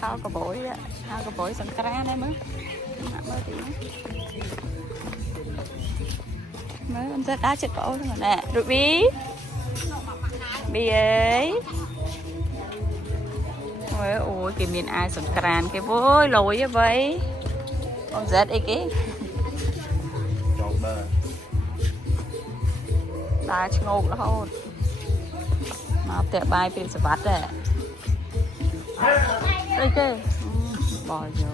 Hao có bội á, hao có bội sẵn cá đấy mới anh rất đá chết cổ thôi mà nè, rồi Bi ấy. Ôi cái miền ai sẵn cá cái vui lối như vậy. Ông rất ấy cái. Ta ngột nó hôn. Mà tệ bài bên sẽ bắt đấy. Đây kê. Bỏ vô.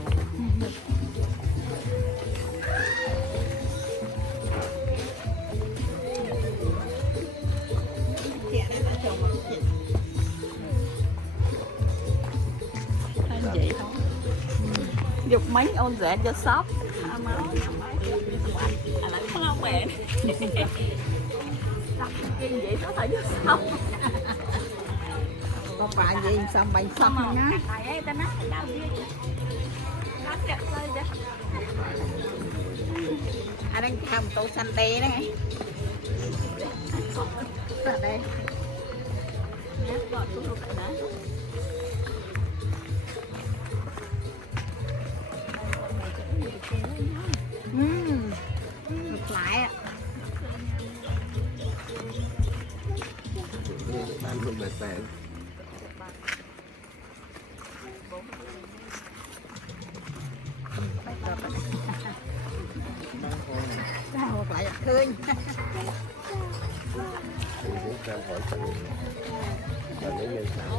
Anh vậy thôi. Dục mấy ôn dễ cho sóp. Máu. À lại không bền. Kiên vậy nó phải cho sóp. Có phải gì xong bánh sắp nữa nhá. Anh đang làm tô xanh đê đấy. Ở đây. Ngược lại ạ. Bán mình mệt mệt. Ngược lại khơi. Ra khỏi sự là lấy nhân sản.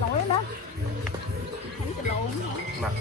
Lỗi đó. Mặt.